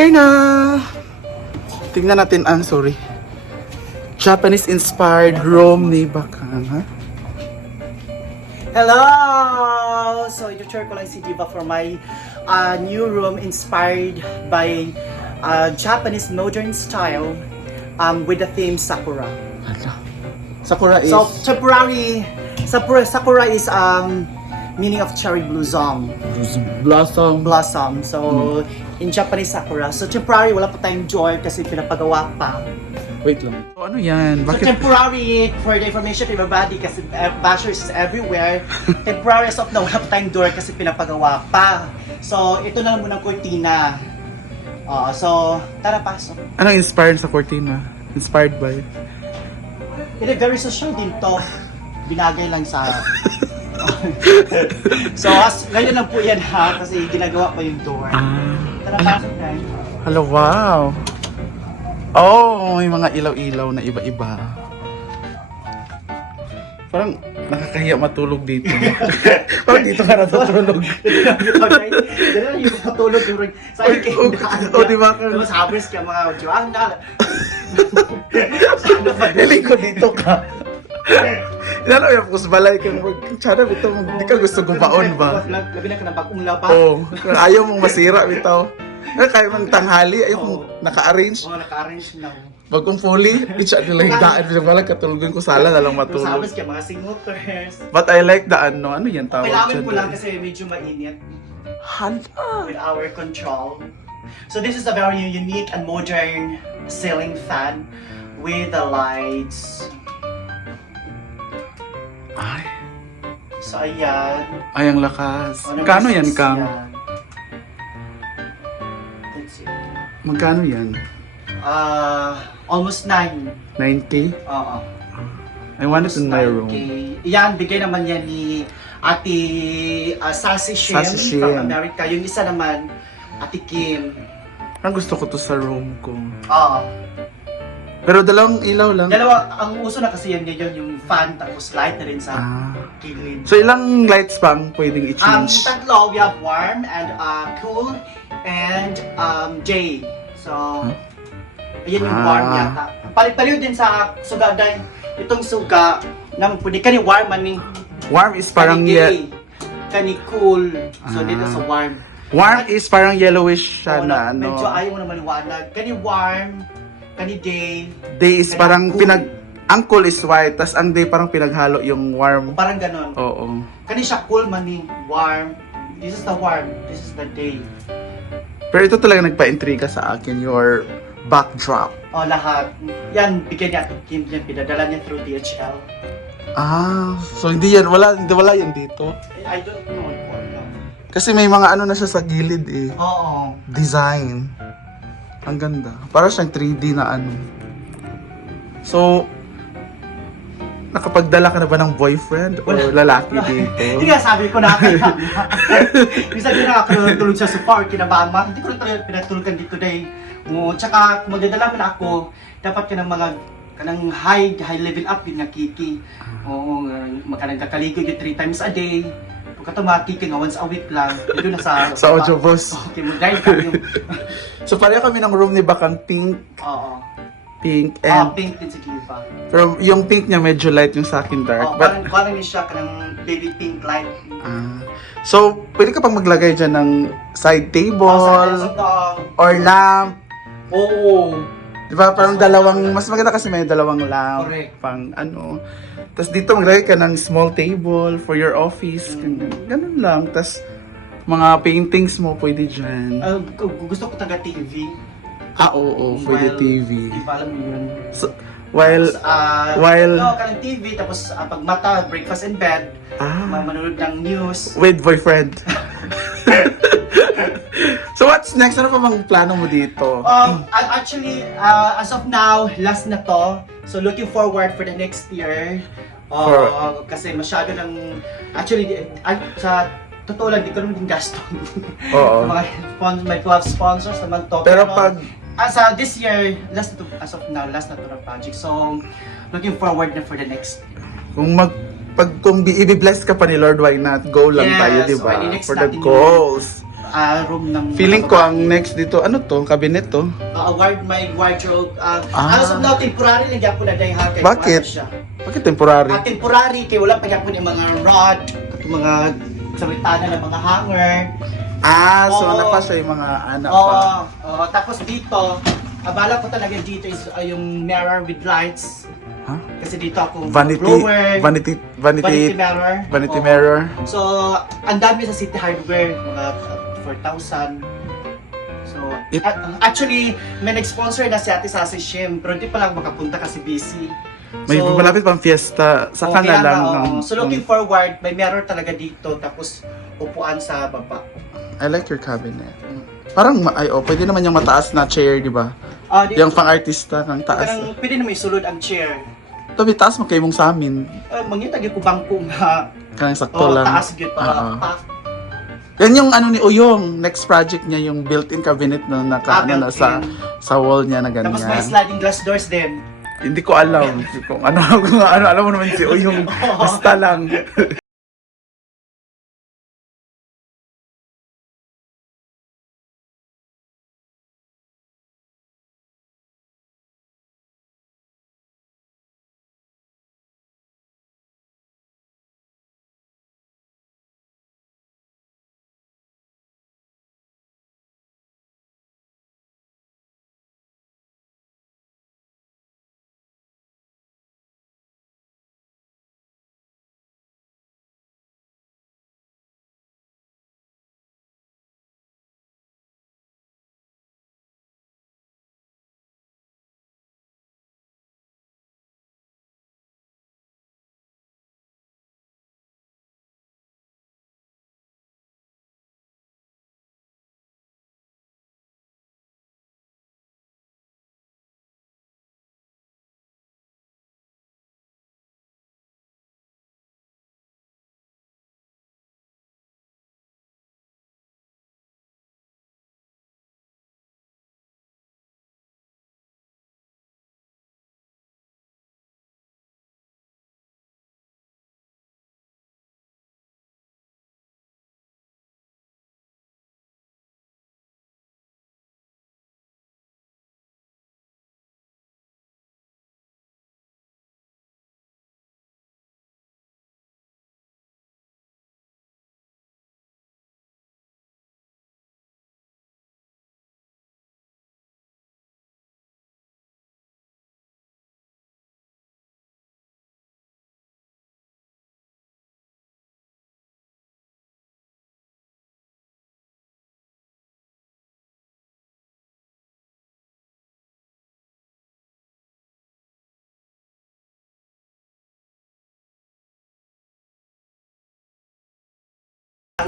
Here na! Tingnan natin ang, sorry. Japanese-inspired room ni Bakang, ha? Hello! So, ko lang si Diva for my uh, new room inspired by uh, Japanese modern style um, with the theme Sakura. Sakura is... So, temporary, Sakura, Sakura is um, meaning of cherry blossom. blossom. Blossom. So, in Japanese Sakura. So, temporary, wala pa tayong joy kasi pinapagawa pa. Wait lang. So, ano yan? So Bakit? temporary, for the information to everybody, kasi uh, bashers is everywhere. temporary as of now, wala pa tayong door kasi pinapagawa pa. So, ito na lang muna ang cortina. Oo, so, tara pasok. Anong inspired sa cortina? Inspired by? Hindi, very social din to. Binagay lang sa... so, as, ngayon lang po yan ha, kasi ginagawa pa yung door. Ah. Tara pasok. Hello, wow. Oh, may mga ilaw-ilaw na iba-iba. Parang nakakahiya matulog dito. Parang dito ka natutulog. Dala lang yung matulog yung sa akin. oh, oh, di ba? Tapos habres ka mga Joanna. Hiling ko dito ka. Lalo yung kusbalay kang mag... Tsara, ito, hindi ka gusto gumaon ba? Labi na ka ng bagong lapa. Oo. Oh, ayaw mong masira, bitaw. Eh, kaya mang tanghali, ayaw mong naka-arrange. Oo, naka-arrange na. Bagong fully, itcha nila yung daan. Wala katulugan ko sala na lang matulog. habres ka mga singoters. But I like the ano, ano yan tawag Kailangan ko lang kasi medyo mainit Hala. with our control. So this is a very unique and modern ceiling fan with the lights. So ayan. ay ang lakas. Ano Kano yan, Kang? yan. See. Magkano yan? Ah, almost 9. 90? Oo. I want it in my room. Okay. Yan, bigay naman yan ni Ate uh, Sassy Shin Sassy Shin. from America. Yung isa naman, Ate Kim. Ang gusto ko to sa room ko. Oo. Pero dalawang ilaw lang. Dalawa, ang uso na kasi yan ngayon, yung fan tapos light na rin sa Ah. Kilid. So ilang lights pa ang pwedeng Um, i-change? tatlo, we have warm and uh, cool and um, J. So, ayan yung warm Ah. yata. Palit-palit din sa suga dahil itong suga na pwede ka ni warm man ni Warm is parang kani ye- kani cool. So Ah. dito sa warm. warm is parang yellowish siya Oo, na ano. Medyo ayaw mo na maliwanag. Kani warm, kani day, Day is Kaya parang cool. pinag ang cool is white, tas ang day parang pinaghalo yung warm. parang ganon. Oo. Kani siya cool man ni warm. This is the warm, this is the day. Pero ito talaga nagpa-intriga sa akin, your backdrop. Oh, lahat. Yan, bigyan niya Ate Kim yan. Pinadala niya through DHL. Ah, so hindi yan, wala, hindi wala yan dito. I don't know. Kasi may mga ano na siya sa gilid eh. Oo. Design. Ang ganda. Para siyang 3D na ano. So, nakapagdala ka na ba ng boyfriend o lalaki Hindi dito? nga sabi ko na kaya. Minsan din nakakatulog sa support, kinabahan mo. Hindi ko na talaga pinatulugan dito dahil. O, tsaka kung magdadala mo na ako, dapat ka ng mga kanang high high level up yun nga kiki. Oo, magkanang kakaligo yung three times a day. Pagkatong mga kiki nga once a week lang. Doon na sa... Sa Ojo Boss. Okay, mag-guide ka yung... So, pareho kami ng room ni Bakang pink, Oo. Pink, Ah, and pink din si Kiva. pero yung pink niya medyo light yung sa akin dark. Oh, But, parang, parang ni siya kanang baby pink light. ah, so, pwede ka pang maglagay dyan ng side Oh, table sa dog. or lamp. Oo. Di ba? Parang dalawang, mas maganda kasi may dalawang lamp. Correct. Pang ano. Tapos dito maglagay ka ng small table for your office. Ganun, ganun lang. Tapos mga paintings mo pwede dyan. Ah, gu- gusto ko taga TV. Ah, oo, pwede While- TV. Di ba alam yun? So, while, Tapos, ah, while- No, kanang TV, tapos ah, pag mata, breakfast in bed, ah, ma- manonood ng news. with boyfriend. so what's next? Ano pa bang plano mo dito? Um, actually, ah, as of now, last na to. So looking forward for the next year. Uh, kasi masyado ng, actually, ah, sa totoo lang, di ko naman din gasto. Oo. mga spon- may 12 sponsors naman to. Pero pag, as uh, this year, last na to, as of now, last na to ng project. So, looking forward na for the next. kung mag, pag kung i-bless ka pa ni Lord, why not? Go lang Yes, tayo, di ba? next For the natin yun. goals. ah, room ng Feeling ko ang next dito, ano to? Cabinet to? Uh, award my wardrobe. Uh, Ah. As of now, temporary lang gyapon na dahil ha. kay Bakit? Bakit temporary? Ah, temporary, kay wala pa gyapon yung mga rod, yung mga sawitana ng mga hanger. Ah, so Oo. ano pa siya yung mga anak Oo, pa. oo. tapos dito, abala ko talaga dito is uh, yung mirror with lights. Ha? Kasi dito ako Vanity, blower, vanity, vanity, vanity mirror. vanity Oo. mirror. So, ang dami sa City Hardware, mga uh, 4,000. So, It- at- actually, may nag-sponsor na si Ate Sassy Shim, pero hindi pa lang makapunta kasi busy. May So, malapit pang fiesta. Sa na kaya lang. ng- so looking forward, may mirror talaga dito, tapos upuan sa baba. I like your cabinet. Parang, ma- ay, oh, pwede naman yung mataas na chair, di ba? Ah, di, Yung pang-artista, ng taas. parang pwede na may sulod ang chair. Tabi, taas mo kayo mong sa amin. Uh, mangita gyud ko bangko nga. Kanang sakto Oh, lang. taas gyud Oo. pa. Yan yung ano ni Uyong, next project niya, yung built-in cabinet na naka, Ah, ano, na sa, sa wall niya na ganyan. Tapos may sliding glass doors din. Hindi ko alam kung ano, kung ano, alam mo naman si Uyong, basta lang.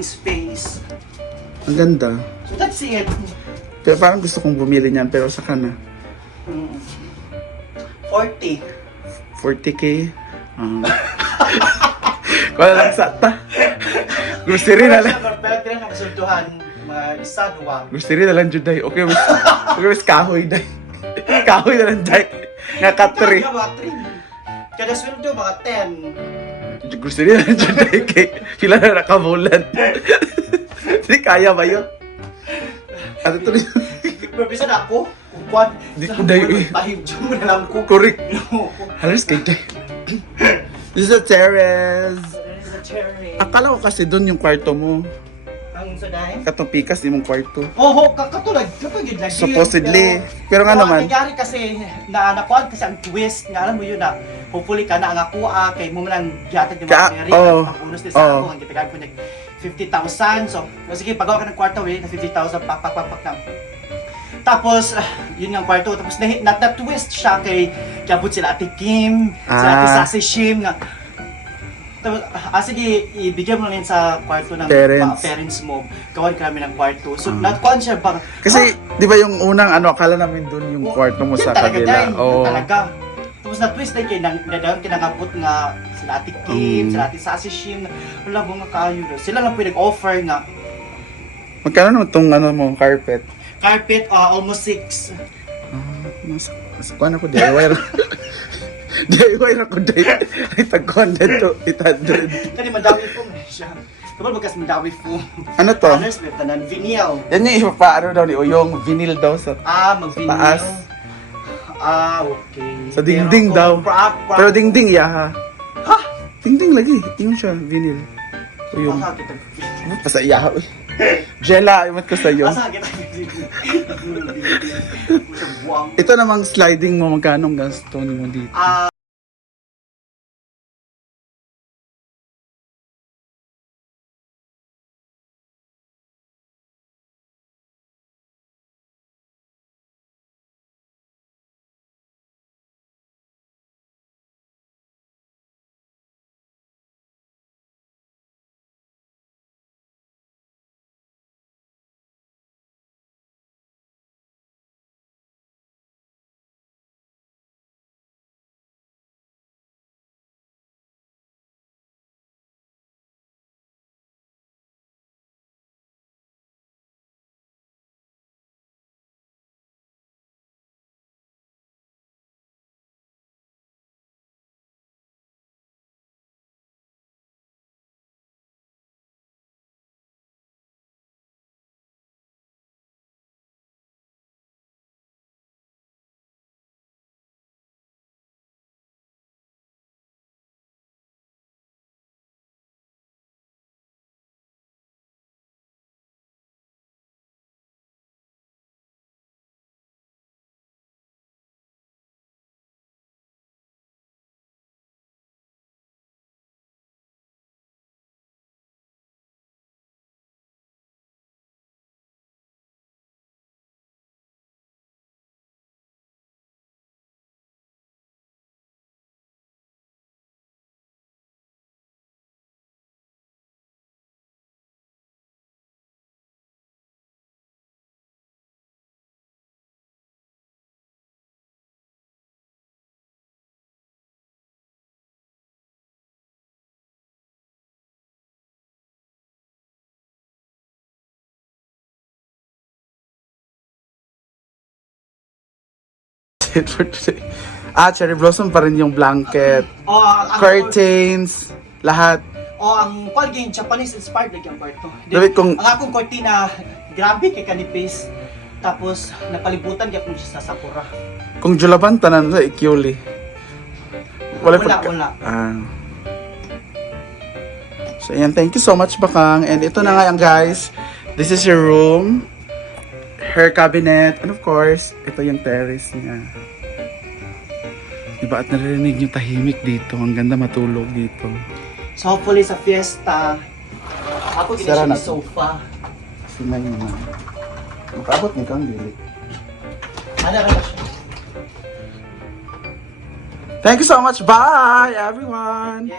Ang space. Ang ganda. So that's it. Pero parang gusto kong bumili niyan, pero saka na. Mm. 40. 40k. Um, Wala lang sa ta. Grocery na lang. Pero kaya nakasultuhan, mga isa, dua. Grocery na lang, Juday. Okay, mas, okay, mas kahoy, day. Kahoy na lang, day. Nga katri. Kaya mga 3. Kada sweldo, mga 10. Grocery na lang, Juday. Kay, sila na nakabulan. Hindi kaya ba yun? Ano to rin? Pero bisa na ako, kukuan. Di ko dayo eh. Pahidyo mo na lang ko. Correct. No. Halos kay day. This is a terrace. There is a cherry. Akala ko kasi doon yung kwarto mo. Ang saday. Katupikas yung kwarto. Oo, kakatulad. Katulad na. Supposedly. Pero nga naman, Ang nangyari kasi, na nakuhan kasi ang twist, nga alam mo yun na, hopefully ka na ang ah, kay mo man ang yatag ng Ka- mga Mary, oo. ang bonus ni sa Oo. ako, ang gitagan ko nag 50,000. So, o sige, pagawa ka ng kwarto, eh, na 50,000, pak, pak, pak, pak na. Tapos, ah, yun nga ang kwarto. Tapos, na, na, na twist siya kay, kabot sila Ate Kim, sila Ate Ah. Sassy Shim, nga, tapos, ah, sige, ibigyan mo rin sa kwarto ng Parents. mga parents mo. Gawan ka namin ng kwarto. So, Ah. nakuhan siya bang, kasi, di ba yung unang ano, akala namin doon yung Oh, kwarto mo yun sa talaga, kabila. Day. Yun Oo. talaga. Tapos na-twist na kayo, nadawang kinangabot nga sila Ate Kim, Mm. sila Ate Sassy Shin, wala mo nga kayo. Sila lang po nag-offer nga. Magkano naman tong ano mo, carpet? Carpet, uh, almost six. Ah, mas, mas kuhan ako, DIY DIY ra ko, day. Ay, tagkuhan na to, 800. Kani madami po na siya. Kapag magkas madawi po. Ano to? Colors, may tanan vinyl. Yan yung ipapaano daw ni Uyong vinyl daw sa Ah, mag-vinyl. taas. Ah, okay. Sa dingding daw. Pero, kung pra- pra- Pero dingding ya ha. Ha? Dingding lagi. Yung siya, vinyl. Uyong. Asa kita. Basta iya. Jella, imat ko sa'yo. Asa kita. Buwang. Ito namang sliding mo, magkano ang gasto mo dito? Ah, it for today. Ah, cherry blossom pa rin yung blanket. o ang Curtains, lahat. O ang qual game Japanese inspired lagi ang kwarto. Di- David, kung- ang akong kortina grabe kay kanipis. Tapos napalibutan gyapon siya sa sakura. Kung julaban, tanan sa ikyuli. Wala, wala. Ah. So, ayan. Thank you so much, Bakang. And ito na nga yan, guys. This is your room. Her cabinet. And of course, ito yung terrace niya. Diba? At naririnig yung tahimik dito. Ang ganda matulog dito. So hopefully sa fiesta ako Sara na to. sofa. Sinay mo na. Makaabot nito ang dili. Ano ra ba siya? Thank you so much. Bye, everyone.